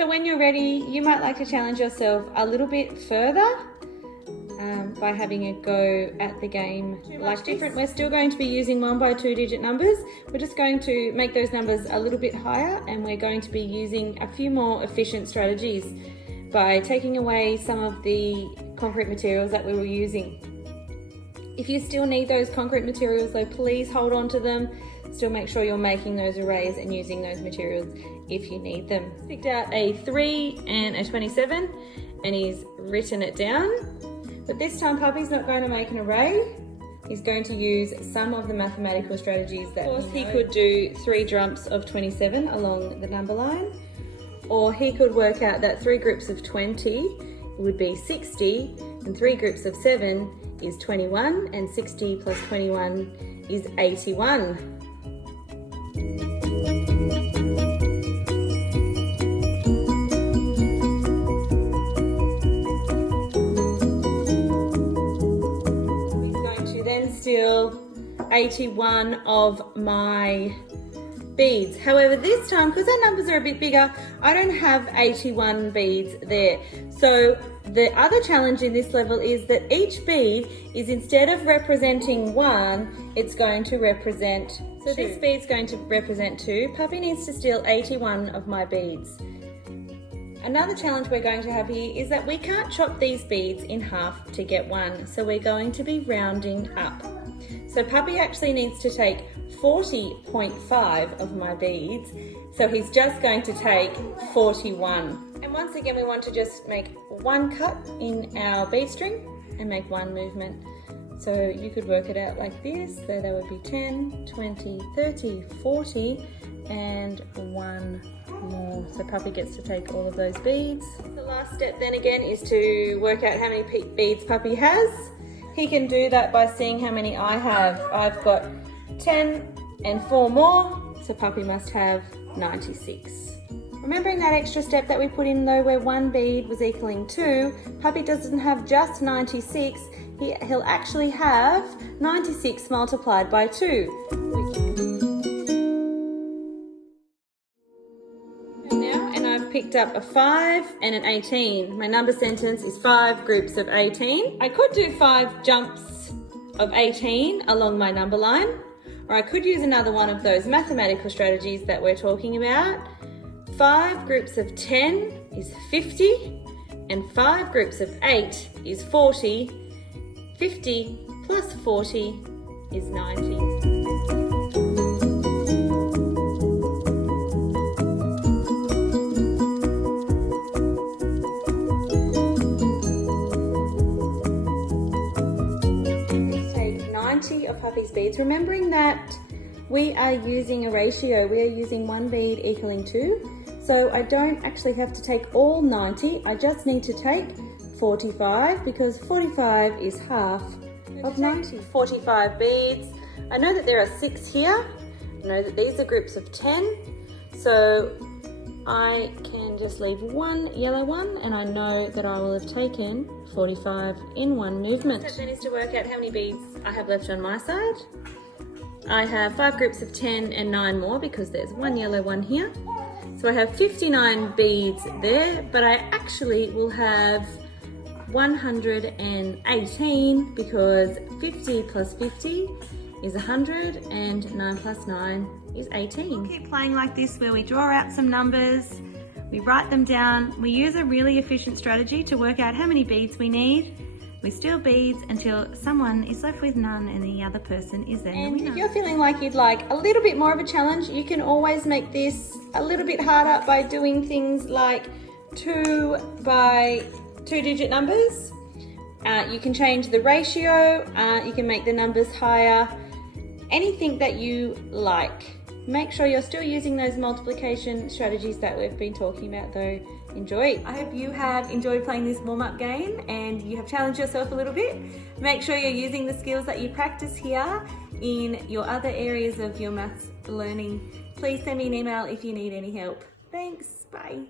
So when you're ready, you might like to challenge yourself a little bit further by having a go at the game like different. We're still going to be using 1 by 2 digit numbers. We're just going to make those numbers a little bit higher, and we're going to be using a few more efficient strategies by taking away some of the concrete materials that we were using. If you still need those concrete materials though, please hold on to them. Still make sure you're making those arrays and using those materials if you need them. Picked out a 3 and a 27 and he's written it down. But this time Puppy's not going to make an array. He's going to use some of the mathematical strategies that he could do 3 jumps of 27 along the number line, or he could work out that 3 groups of 20 would be 60 and 3 groups of 7 is 21 and 60 plus 21 is 81. Still 81 of my beads. However, this time, because our numbers are a bit bigger, I don't have 81 beads there. So the other challenge in this level is that each bead is, instead of representing 1, it's going to represent 2. So this bead's going to represent 2. Puppy needs to steal 81 of my beads. Another challenge we're going to have here is that we can't chop these beads in half to get 1, so we're going to be rounding up. So Puppy actually needs to take 40.5 of my beads, so he's just going to take 41. And once again, we want to just make 1 cut in our bead string and make 1 movement. So you could work it out like this, so that would be 10, 20, 30, 40, and 1 more. So Puppy gets to take all of those beads. The last step then again is to work out how many beads Puppy has. He can do that by seeing how many I have. I've got 10 and 4 more, so Puppy must have 96. Remembering that extra step that we put in though, where 1 bead was equaling 2, Puppy doesn't have just 96, he'll actually have 96 multiplied by 2. Picked up a 5 and an 18. My number sentence is 5 groups of 18. I could do 5 jumps of 18 along my number line, or I could use another one of those mathematical strategies that we're talking about. 5 groups of 10 is 50, and 5 groups of 8 is 40. 50 plus 40 is 90. Of Puppy's beads, remembering that we are using a ratio. We are using 1 bead equaling 2, so I don't actually have to take all 90. I just need to take 45, because 45 is half of 90. 45 beads. I know that there are 6 here. I know that these are groups of 10, so I can just leave 1 yellow one, and I know that I will have taken 45 in 1 movement. So then is to work out how many beads I have left on my side. I have 5 groups of 10 and 9 more, because there's 1 yellow one here. So I have 59 beads there, but I actually will have 118, because 50 plus 50 is 100, and 9 plus 9 is 18. We'll keep playing like this, where we draw out some numbers, we write them down, we use a really efficient strategy to work out how many beads we need. We steal beads until someone is left with none and the other person is then the winner. And if you're feeling like you'd like a little bit more of a challenge, you can always make this a little bit harder by doing things like 2 by 2 digit numbers. You can change the ratio, you can make the numbers higher, anything that you like. Make sure you're still using those multiplication strategies that we've been talking about though. Enjoy. I hope you have enjoyed playing this warm-up game and you have challenged yourself a little bit. Make sure you're using the skills that you practice here in your other areas of your maths learning. Please send me an email if you need any help. Thanks, bye.